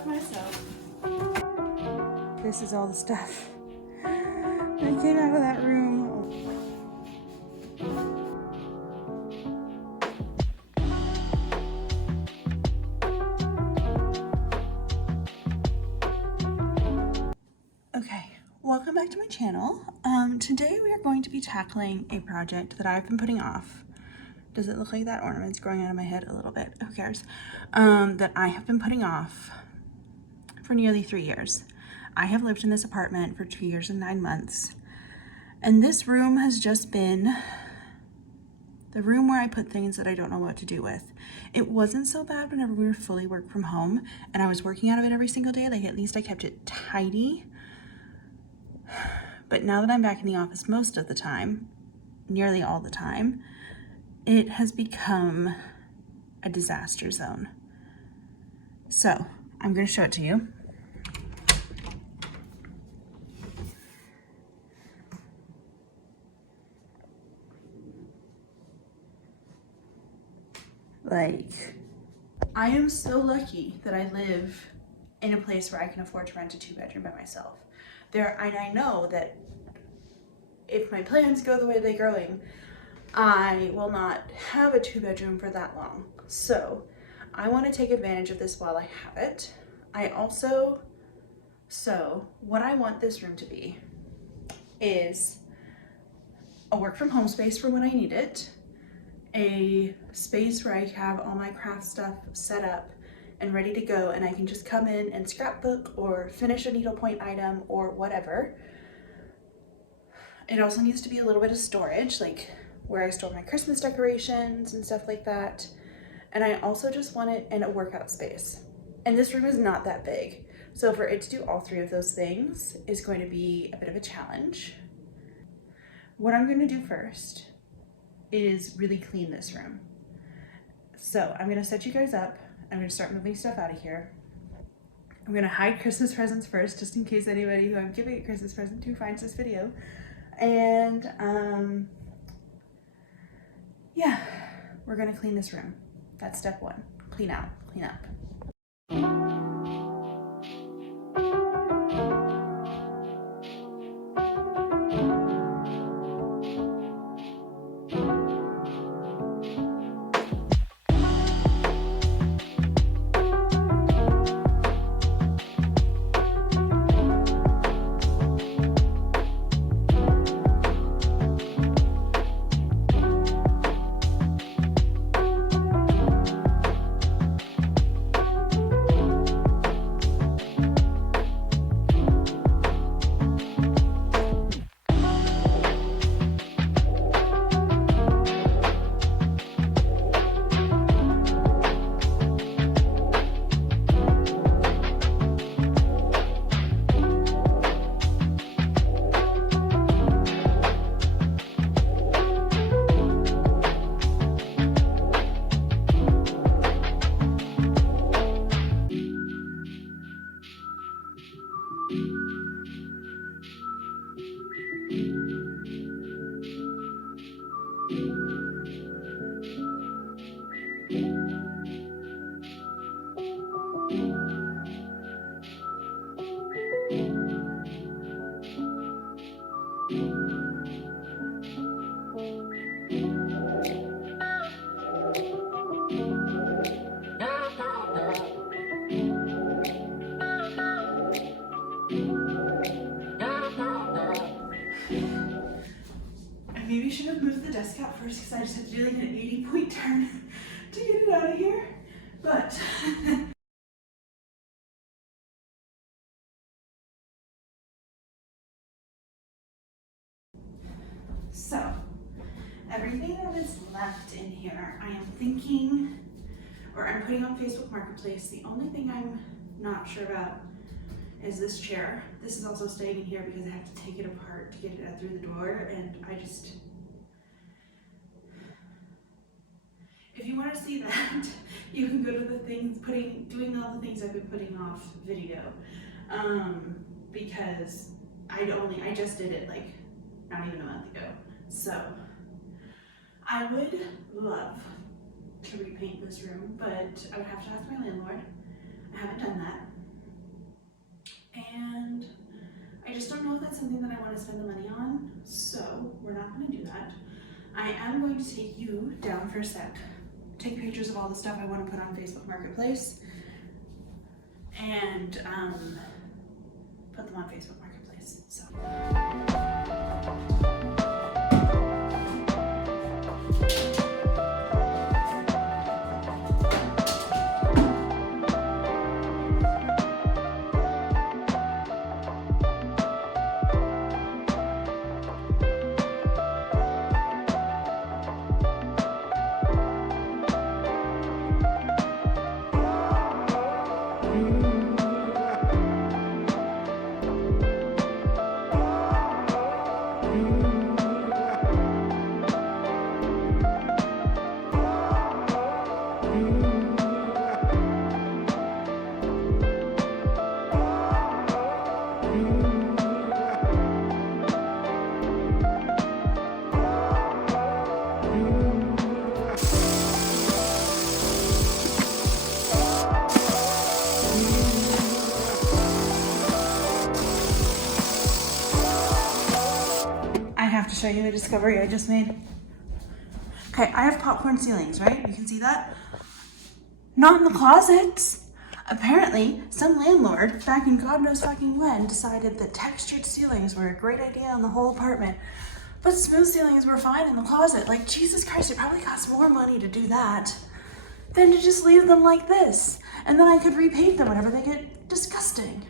stuff myself. This is all the stuff I came out of that room. Okay, welcome back to my channel. Today we are going to be tackling a project that I've been putting off. Does it look like that ornament's growing out of my head a little bit? Who cares? That I have been putting off for nearly 3 years. I have lived in this apartment for 2 years and 9 months. And this room has just been the room where I put things that I don't know what to do with. It wasn't so bad whenever we were fully work from home and I was working out of it every single day. Like, at least I kept it tidy. But now that I'm back in the office most of the time, nearly all the time, it has become a disaster zone. So I'm going to show it to you. Like, I am so lucky that I live in a place where I can afford to rent a 2-bedroom by myself. And I know that if my plans go the way they're going, I will not have a 2-bedroom for that long. So I want to take advantage of this while I have it. What I want this room to be is a work from home space for when I need it, a space where I have all my craft stuff set up and ready to go, and I can just come in and scrapbook or finish a needlepoint item or whatever. It also needs to be a little bit of storage, like where I store my Christmas decorations and stuff like that. And I also just want it in a workout space. And this room is not that big. So for it to do all 3 of those things is going to be a bit of a challenge. What I'm going to do first is really clean this room. So I'm going to set you guys up. I'm going to start moving stuff out of here. I'm going to hide Christmas presents first, just in case anybody who I'm giving a Christmas present to finds this video. And yeah, we're going to clean this room. That's step 1. Clean out, clean up. Maybe should have moved the desk out first because I just had to do like an 80-point turn to get it out of here. But so everything that is left in here, I am thinking, or I'm putting on Facebook Marketplace. The only thing I'm not sure about is this chair. This is also staying in here because I have to take it apart to get it out through the door, and if you want to see that, you can go to the things doing all the things I've been putting off video, because I just did it like not even a month ago. So I would love to repaint this room, but I would have to ask my landlord. I haven't done that. I am going to take you down for a sec, take pictures of all the stuff I want to put on Facebook Marketplace, and put them on Facebook Marketplace. So. I have to show you a discovery I just made. Okay, I have popcorn ceilings, right? You can see that? Not in the closets. Apparently, some landlord, back in God knows fucking when, decided that textured ceilings were a great idea in the whole apartment. But smooth ceilings were fine in the closet. Like, Jesus Christ, it probably costs more money to do that than to just leave them like this. And then I could repaint them whenever they get disgusting.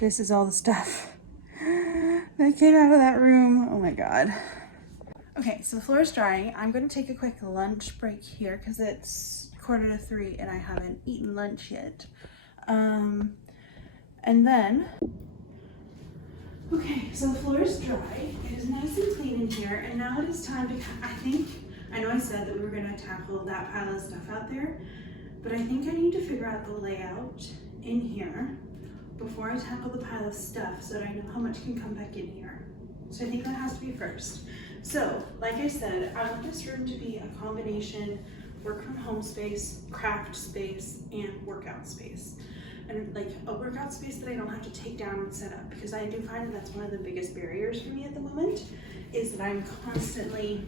This is all the stuff that came out of that room. Oh my God. Okay, so the floor is drying. I'm going to take a quick lunch break here because it's 2:45 and I haven't eaten lunch yet. And then, okay, so the floor is dry. It is nice and clean in here, and now it is time to, I know I said that we were going to tackle that pile of stuff out there, but I think I need to figure out the layout in here before I tackle the pile of stuff so that I know how much can come back in here. So I think that has to be first. So, like I said, I want this room to be a combination work from home space, craft space, and workout space. And like a workout space that I don't have to take down and set up, because I do find that that's one of the biggest barriers for me at the moment, is that I'm constantly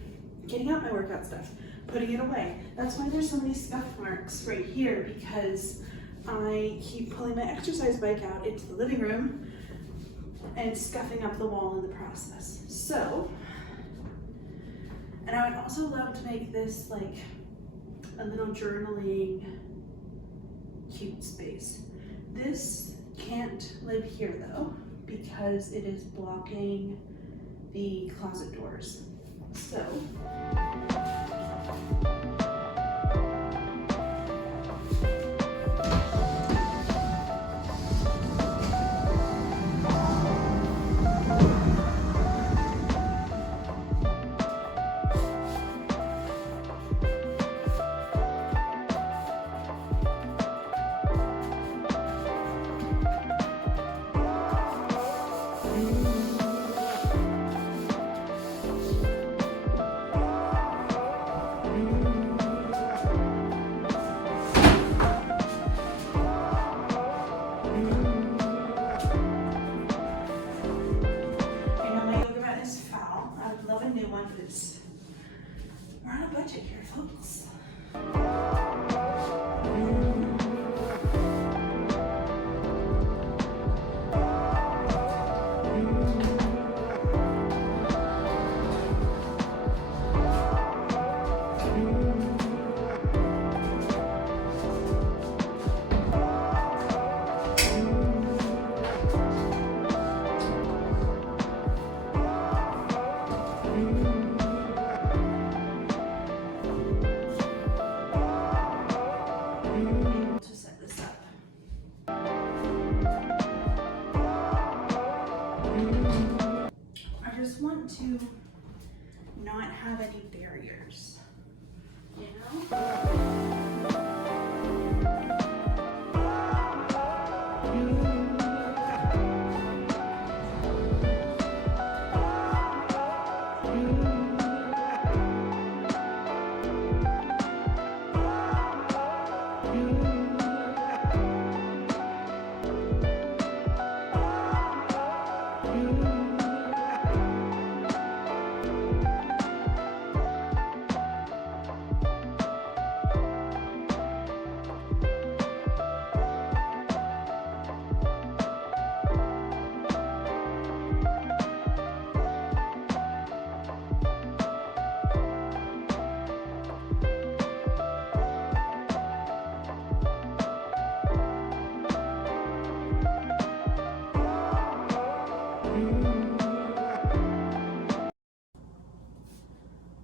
getting out my workout stuff, putting it away. That's why there's so many scuff marks right here, because I keep pulling my exercise bike out into the living room and scuffing up the wall in the process. So, and I would also love to make this like a little journaling cute space. This can't live here though, because it is blocking the closet doors. So, we're on a budget here, folks. To set this up. I just want to not have any barriers, you know?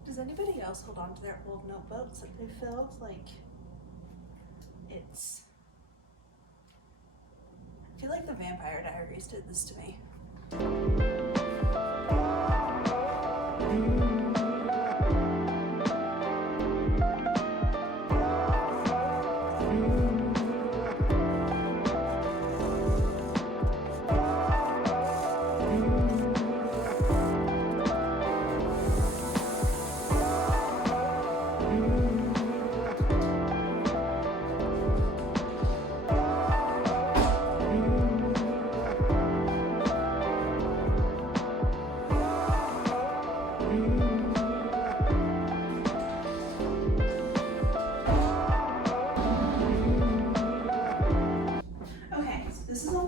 Does anybody else hold on to their old notebooks that they filled? Like, it's... I feel like the Vampire Diaries did this to me.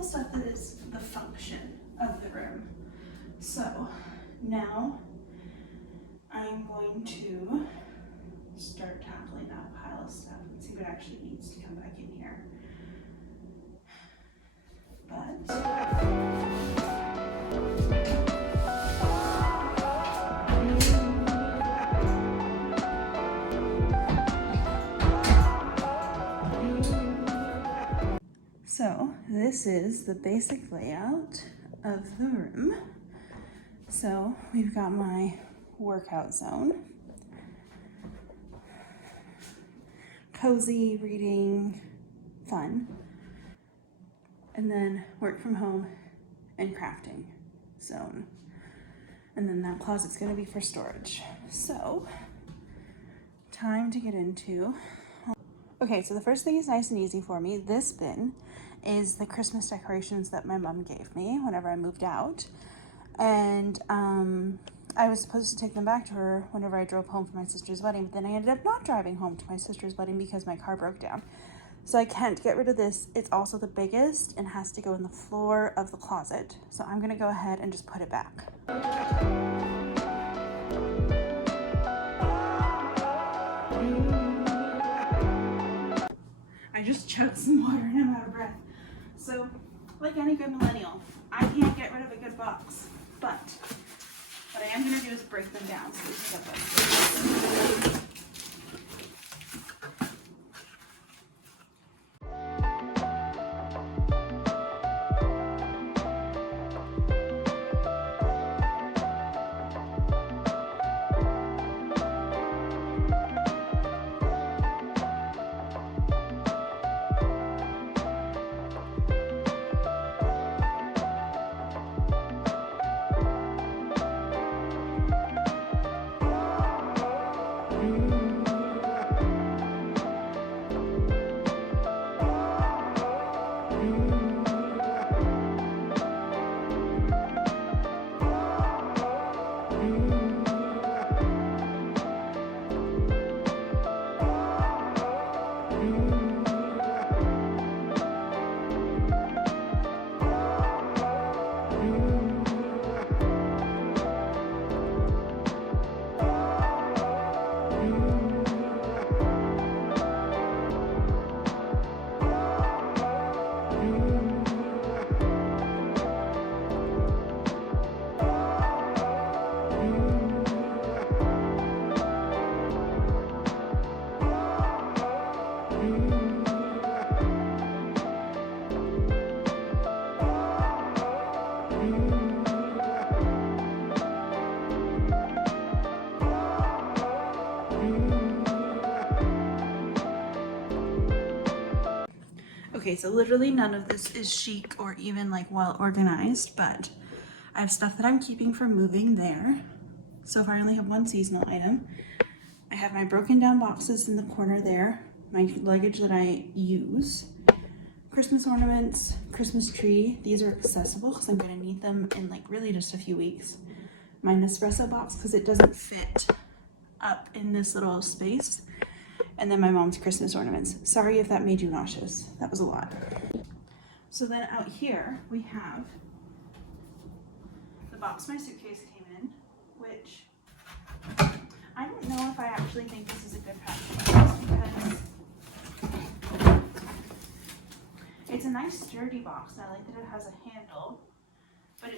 Stuff that is the function of the room. So now I'm going to start tackling that pile of stuff and see what actually needs to come back in here. So this is the basic layout of the room. So we've got my workout zone, cozy reading, fun, and then work from home and crafting zone. And then that closet's gonna be for storage. So, time to get into. Okay, so the first thing is nice and easy for me. This bin is the Christmas decorations that my mom gave me whenever I moved out. And I was supposed to take them back to her whenever I drove home for my sister's wedding, but then I ended up not driving home to my sister's wedding because my car broke down. So I can't get rid of this. It's also the biggest and has to go in the floor of the closet. So I'm gonna go ahead and just put it back. I just chugged some water and I'm out of breath. So, like any good millennial, I can't get rid of a good box, but what I am gonna do is break them down so we can get them. Okay, so literally none of this is chic or even like well organized, but I have stuff that I'm keeping from moving there. So if I only have one seasonal item, I have my broken down boxes in the corner there, my luggage that I use, Christmas ornaments, Christmas tree. These are accessible because I'm going to need them in like really just a few weeks. My Nespresso box because it doesn't fit up in this little space. And then my mom's Christmas ornaments. Sorry if that made you nauseous. That was a lot. So then out here we have the box my suitcase came in, which I don't know if I actually think this is a good packing box because it's a nice sturdy box and I like that it has a handle, but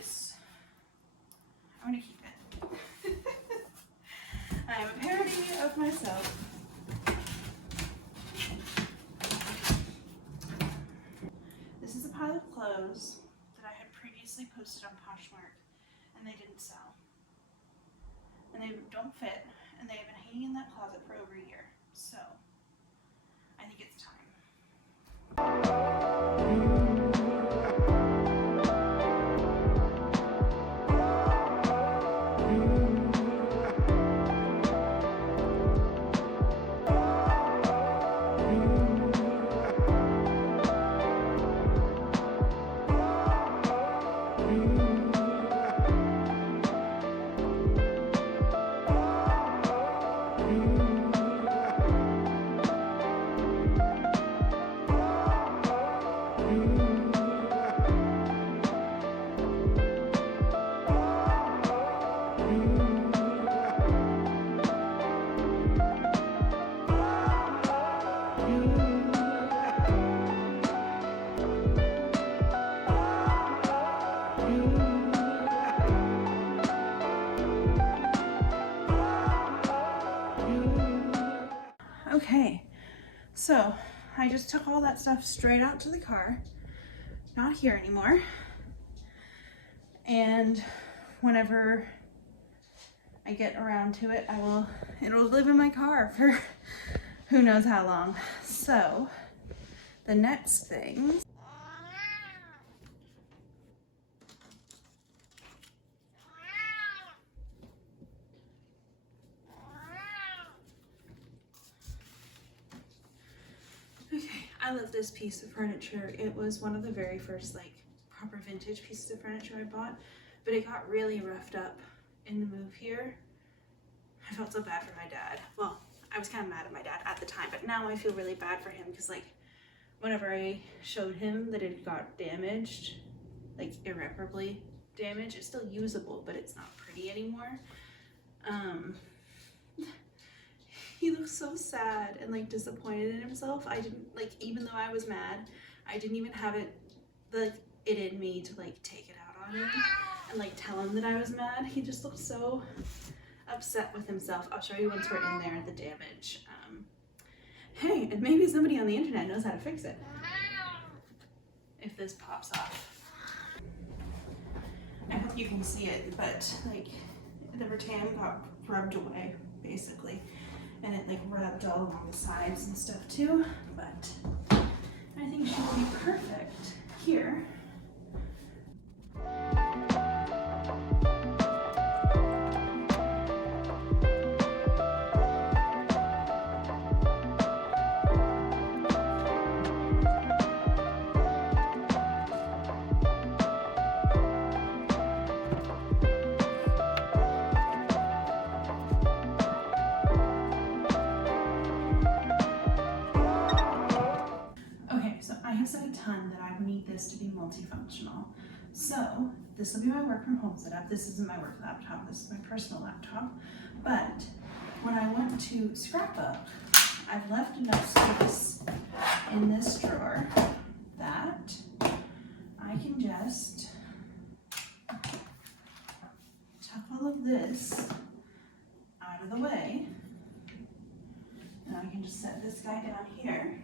I'm gonna keep it. I'm a parody of myself. This is a pile of clothes that I had previously posted on Poshmark and they didn't sell. And they don't fit and they've been hanging in that closet for over a year. So I think it's time. Okay, so I just took all that stuff straight out to the car, not here anymore, and whenever I get around to it, it'll live in my car for who knows how long. So the next thing, I love this piece of furniture. It was one of the very first like proper vintage pieces of furniture I bought, but it got really roughed up in the move here. I felt so bad for my dad. Well, I was kind of mad at my dad at the time, but now I feel really bad for him because like whenever I showed him that it got damaged, like irreparably damaged. It's still usable, but it's not pretty anymore. He looked so sad and like disappointed in himself. I didn't, like, even though I was mad, I didn't even have it in me to like take it out on him and like tell him that I was mad. He just looked so upset with himself. I'll show you once we're in there the damage. Hey, and maybe somebody on the internet knows how to fix it if this pops off. I hope you can see it, but like the rattan got rubbed away basically, and it like rubbed all along the sides and stuff too, but I think she will be perfect here. I have said a ton that I would need this to be multifunctional. So this will be my work from home setup. This isn't my work laptop, this is my personal laptop. But when I went to scrapbook, I've left enough space in this drawer that I can just tuck all of this out of the way. And I can just set this guy down here.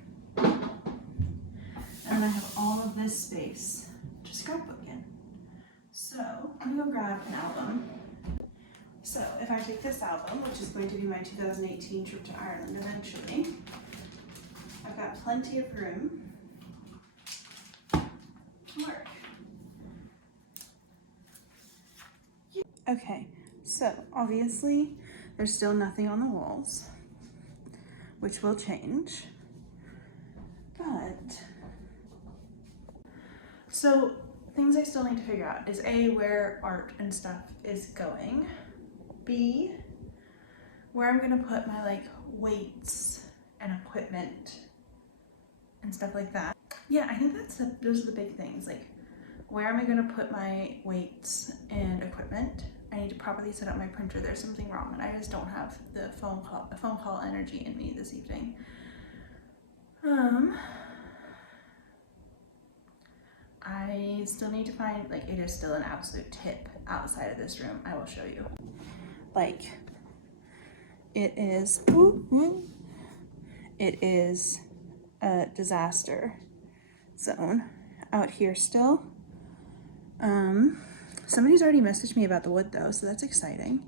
And I have all of this space to scrapbook in. So I'm gonna go grab an album. So if I take this album, which is going to be my 2018 trip to Ireland eventually, I've got plenty of room to work. Okay, so obviously there's still nothing on the walls, which will change, but so things I still need to figure out is A, where art and stuff is going, B, where I'm gonna put my like weights and equipment and stuff like that. Yeah, I think those are the big things. Like, where am I gonna put my weights and equipment? I need to properly set up my printer. There's something wrong, and I just don't have the phone call energy in me this evening. I still need to find, like, it is still an absolute tip outside of this room. I will show you. Like, it is a disaster zone out here still. Somebody's already messaged me about the wood though, so that's exciting.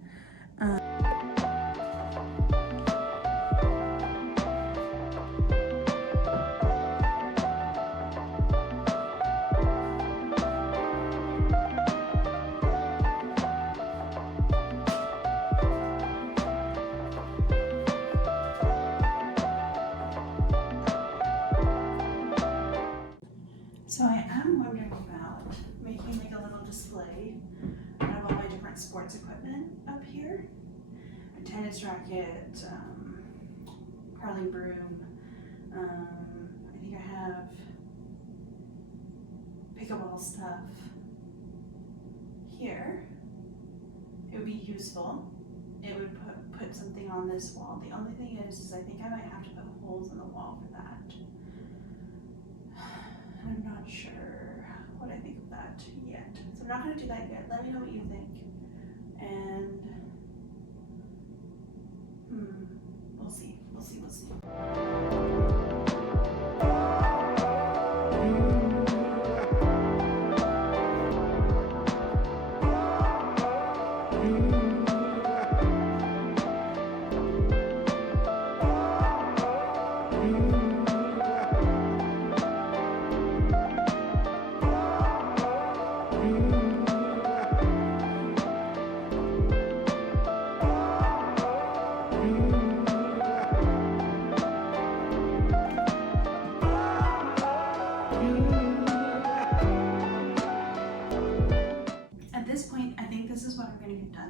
So I am wondering about making like a little display of all my different sports equipment up here. A tennis racket, curling broom. I think I have pickleball stuff here. It would be useful. It would put something on this wall. The only thing is I think I might have to put holes in the wall for that. I'm not sure what I think of that yet. So I'm not going to do that yet. Let me know what you think. And we'll see. We'll see.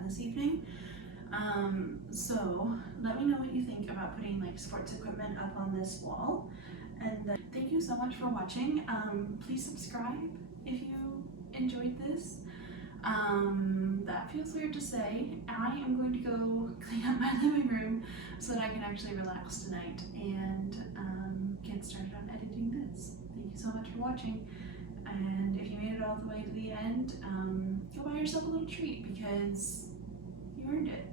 This evening. So let me know what you think about putting like sports equipment up on this wall, And thank you so much for watching. Please subscribe if you enjoyed this. That feels weird to say. I am going to go clean up my living room so that I can actually relax tonight and get started on editing this. Thank you so much for watching. And if you made it all the way to the end, go buy yourself a little treat because you earned it.